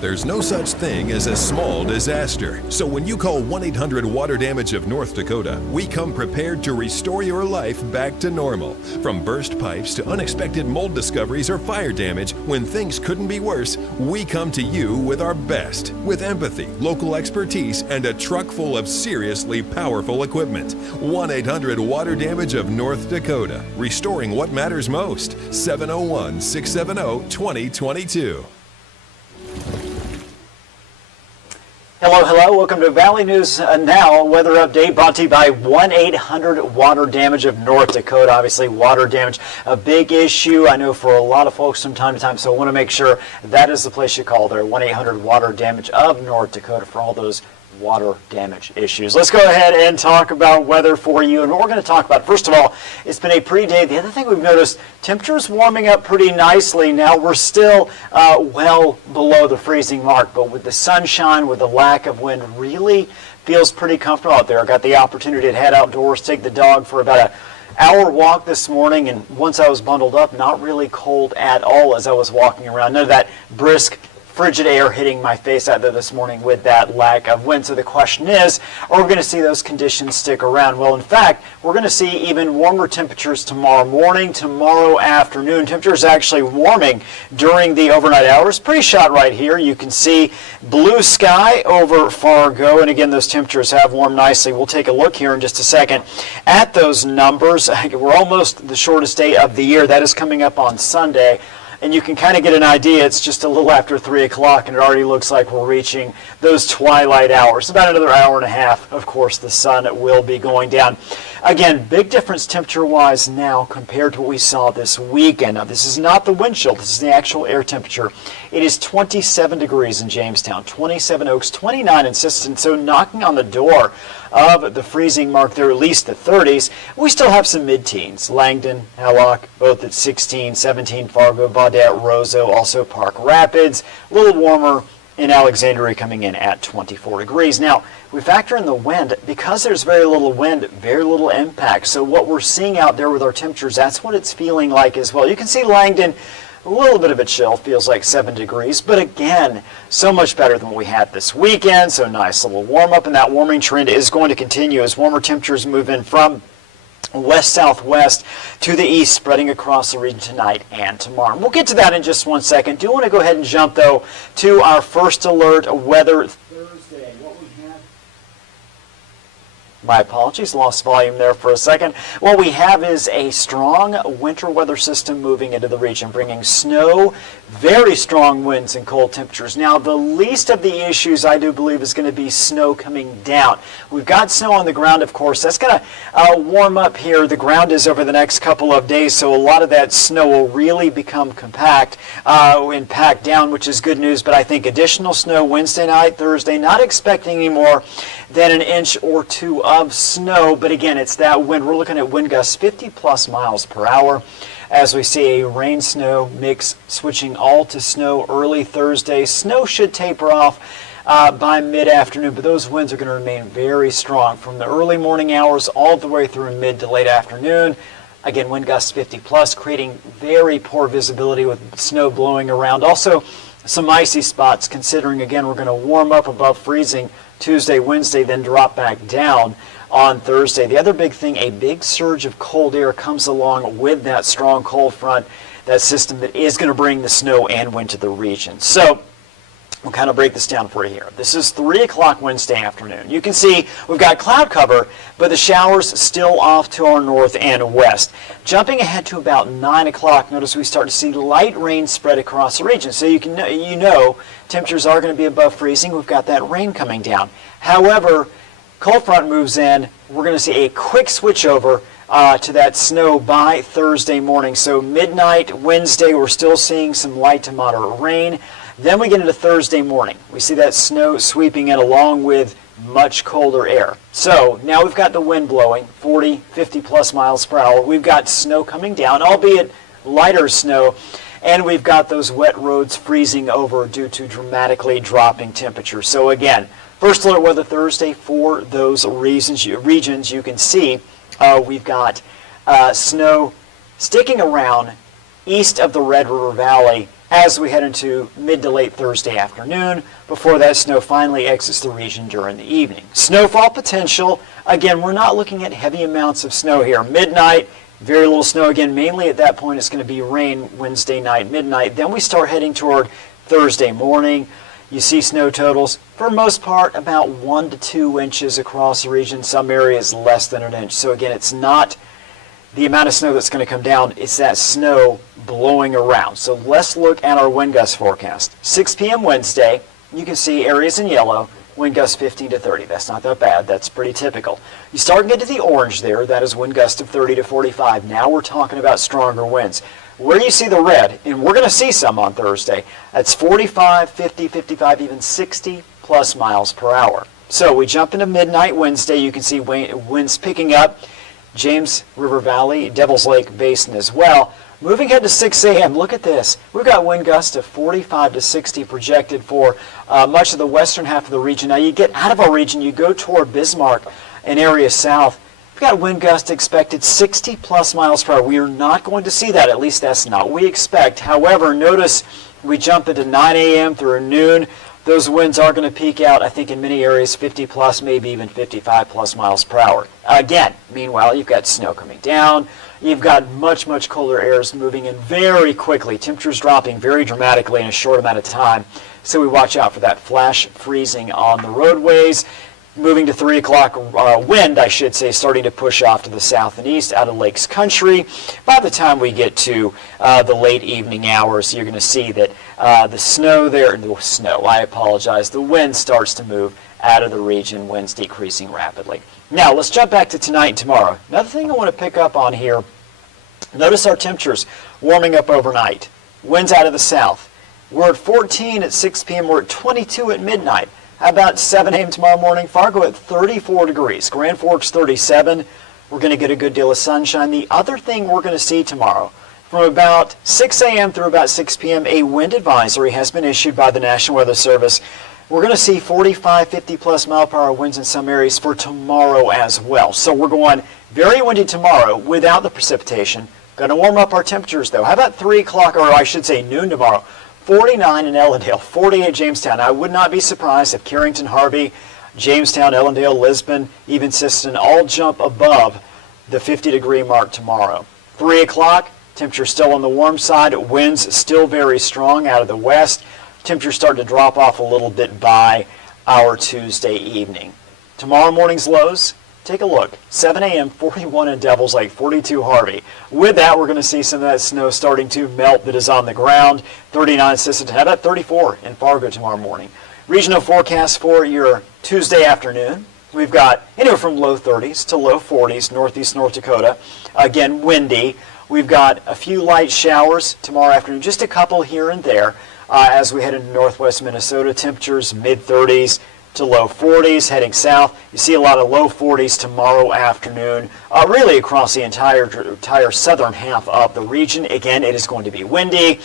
There's no such thing as a small disaster. So when you call 1-800-WATER-DAMAGE of North Dakota, we come prepared to restore your life back to normal. From burst pipes to unexpected mold discoveries or fire damage, when things couldn't be worse, we come to you with our best. With empathy, local expertise, and a truck full of seriously powerful equipment. 1-800-WATER-DAMAGE of North Dakota. Restoring what matters most. 701-670-2022. Hello. Welcome to Valley News Now. Weather update brought to you by 1-800-WATER-DAMAGE of North Dakota. Obviously, water damage, a big issue, I know, for a lot of folks from time to time. So I want to make sure that is the place you call there, 1-800-WATER-DAMAGE of North Dakota for all those water damage issues. Let's go ahead and talk about weather for you. And what we're going to talk about, first of all, it's been a pretty day. The other thing we've noticed, temperatures warming up pretty nicely. Now we're still well below the freezing mark, but with the sunshine, with the lack of wind, really feels pretty comfortable out there. I got the opportunity to head outdoors, take the dog for about an hour walk this morning, and once I was bundled up, not really cold at all as I was walking around. None of that brisk frigid air hitting my face out there this morning with that lack of wind. So the question is, are we going to see those conditions stick around? Well, in fact, we're going to see even warmer temperatures tomorrow morning, tomorrow afternoon. Temperatures actually warming during the overnight hours. Pretty shot right here. You can see blue sky over Fargo, and again, those temperatures have warmed nicely. We'll take a look here in just a second at those numbers. We're almost the shortest day of the year. That is coming up on Sunday. And you can kind of get an idea. It's just a little after 3 o'clock, and it already looks like we're reaching those twilight hours. About another hour and a half, of course, the sun will be going down. Again, big difference temperature-wise now compared to what we saw this weekend. Now, this is not the wind chill. This is the actual air temperature. It is 27 degrees in Jamestown, 27 Oaks, 29 in Siston, so knocking on the door of the freezing mark there, at least the 30s. We still have some mid-teens. Langdon, Hallock, both at 16, 17, Fargo, Baudette, Roseau, also Park Rapids. A little warmer in Alexandria coming in at 24 degrees. Now, we factor in the wind. Because there's very little wind, very little impact. So what we're seeing out there with our temperatures, that's what it's feeling like as well. You can see Langdon, a little bit of a chill, feels like 7 degrees, but again, so much better than what we had this weekend. So nice little warm up, and that warming trend is going to continue as warmer temperatures move in from west-southwest to the east, spreading across the region tonight and tomorrow. We'll get to that in just 1 second. Do want to go ahead and jump, though, to our first alert weather Thursday. What we have, my apologies, lost volume there for a second. What we have is a strong winter weather system moving into the region, bringing snow, very strong winds and cold temperatures. Now, the least of the issues, I do believe, is going to be snow coming down. We've got snow on the ground, of course. That's going to warm up here. The ground is over the next couple of days, so a lot of that snow will really become compact and packed down, which is good news. But I think additional snow Wednesday night, Thursday, not expecting any more than an inch or two of snow. But again, it's that wind. We're looking at wind gusts 50+ miles per hour. As we see a rain-snow mix switching all to snow early Thursday. Snow should taper off by mid-afternoon, but those winds are going to remain very strong from the early morning hours all the way through mid to late afternoon. Again, wind gusts 50+, creating very poor visibility with snow blowing around. Also, some icy spots, considering, again, we're going to warm up above freezing Tuesday, Wednesday, then drop back down on Thursday. The other big thing, a big surge of cold air comes along with that strong cold front, that system that is going to bring the snow and wind to the region. So we'll kind of break this down for you here. This is 3 o'clock Wednesday afternoon. You can see we've got cloud cover, but the showers still off to our north and west. Jumping ahead to about 9 o'clock, notice we start to see light rain spread across the region. So you know temperatures are going to be above freezing. We've got that rain coming down. However, cold front moves in. We're going to see a quick switch over to that snow by Thursday morning. So midnight Wednesday, we're still seeing some light to moderate rain. Then we get into Thursday morning. We see that snow sweeping in along with much colder air. So now we've got the wind blowing 40, 50+ miles per hour. We've got snow coming down, albeit lighter snow. And we've got those wet roads freezing over due to dramatically dropping temperatures. So again, first alert weather Thursday for those regions you can see. We've got snow sticking around east of the Red River Valley as we head into mid to late Thursday afternoon before that snow finally exits the region during the evening. Snowfall potential, again, we're not looking at heavy amounts of snow here. Midnight, very little snow again. Mainly at that point it's going to be rain Wednesday night, midnight. Then we start heading toward Thursday morning. You see snow totals, for most part, about 1 to 2 inches across the region. Some areas less than an inch. So again, it's not the amount of snow that's going to come down, it's that snow blowing around. So let's look at our wind gust forecast. 6 p.m. Wednesday, you can see areas in yellow, wind gusts 15 to 30. That's not that bad. That's pretty typical. You start to get to the orange there. That is wind gusts of 30 to 45. Now we're talking about stronger winds. Where you see the red, and we're going to see some on Thursday, that's 45, 50, 55, even 60 plus miles per hour. So we jump into midnight Wednesday. You can see winds picking up. James River Valley, Devil's Lake Basin as well. Moving ahead to 6 a.m., look at this. We've got wind gusts of 45 to 60 projected for much of the western half of the region. Now you get out of our region, you go toward Bismarck and areas south. We've got wind gusts expected 60 plus miles per hour. We are not going to see that, at least that's not what we expect. However, notice we jump into 9 a.m. through noon. Those winds are going to peak out, I think, in many areas, 50 plus, maybe even 55 plus miles per hour. Again, meanwhile, you've got snow coming down. You've got much, much colder airs moving in very quickly. Temperatures dropping very dramatically in a short amount of time. So we watch out for that flash freezing on the roadways. Moving to 3 o'clock, wind, I should say, starting to push off to the south and east out of Lakes Country. By the time we get to the late evening hours, you're going to see that the snow there, the wind starts to move out of the region, winds decreasing rapidly. Now, let's jump back to tonight and tomorrow. Another thing I want to pick up on here, notice our temperatures warming up overnight. Winds out of the south. We're at 14 at 6 p.m., we're at 22 at midnight. How about 7 a.m. tomorrow morning? Fargo at 34 degrees. Grand Forks 37. We're going to get a good deal of sunshine. The other thing we're going to see tomorrow, from about 6 a.m. through about 6 p.m., a wind advisory has been issued by the National Weather Service. We're going to see 45, 50 plus mile per hour winds in some areas for tomorrow as well. So we're going very windy tomorrow without the precipitation. Going to warm up our temperatures though. How about 3 o'clock, or I should say noon tomorrow? 49 in Ellendale, 40 at Jamestown. I would not be surprised if Carrington, Harvey, Jamestown, Ellendale, Lisbon, even Siston all jump above the 50-degree mark tomorrow. 3 o'clock, temperature still on the warm side, winds still very strong out of the west. Temperatures start to drop off a little bit by our Tuesday evening. Tomorrow morning's lows, take a look. 7 a.m., 41 in Devil's Lake, 42 Harvey. With that, we're going to see some of that snow starting to melt that is on the ground. 39 Sisseton. How about 34 in Fargo tomorrow morning? Regional forecast for your Tuesday afternoon. We've got anywhere from low 30s to low 40s, northeast North Dakota. Again, windy. We've got a few light showers tomorrow afternoon, just a couple here and there. As we head into northwest Minnesota, temperatures mid-30s to low 40s. Heading south, you see a lot of low 40s tomorrow afternoon, really across the entire southern half of the region. Again, it is going to be windy.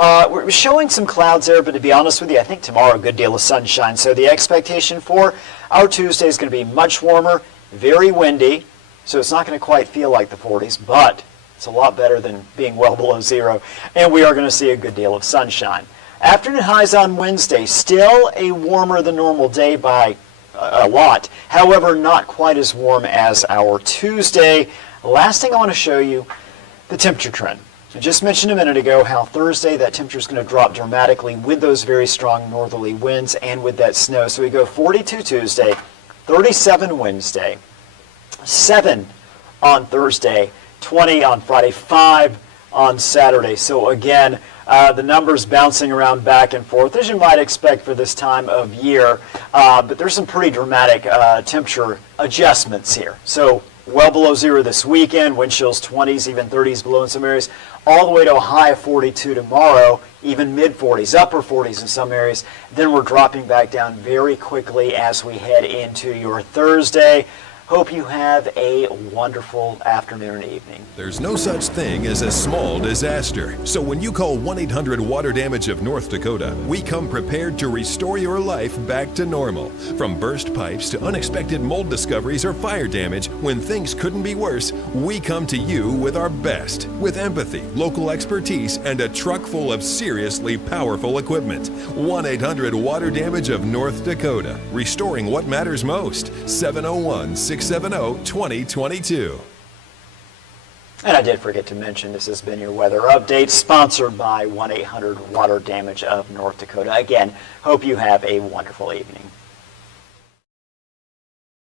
We're showing some clouds there, but to be honest with you, I think tomorrow a good deal of sunshine. So the expectation for our Tuesday is going to be much warmer, very windy, so it's not going to quite feel like the 40s, but it's a lot better than being well below zero, and we are going to see a good deal of sunshine. Afternoon highs on Wednesday, still a warmer than normal day by a lot. However, not quite as warm as our Tuesday. Last thing I want to show you, the temperature trend. I just mentioned a minute ago how Thursday that temperature is going to drop dramatically with those very strong northerly winds and with that snow. So we go 42 Tuesday, 37 Wednesday, 7 on Thursday, 20 on Friday, 5 on Saturday. So again, the numbers bouncing around back and forth, as you might expect for this time of year, but there's some pretty dramatic temperature adjustments here. So well below zero this weekend, wind chills 20s, even 30s below in some areas, all the way to a high of 42 tomorrow, even mid-40s, upper 40s in some areas. Then we're dropping back down very quickly as we head into your Thursday. Hope you have a wonderful afternoon and evening. There's no such thing as a small disaster. So when you call 1-800-WATER-DAMAGE of North Dakota, we come prepared to restore your life back to normal. From burst pipes to unexpected mold discoveries or fire damage, when things couldn't be worse, we come to you with our best. With empathy, local expertise, and a truck full of seriously powerful equipment. 1-800-WATER-DAMAGE of North Dakota. Restoring what matters most. 701-670-2022. And I did forget to mention, this has been your weather update, sponsored by 1-800-WATER-DAMAGE of North Dakota. Again, hope you have a wonderful evening.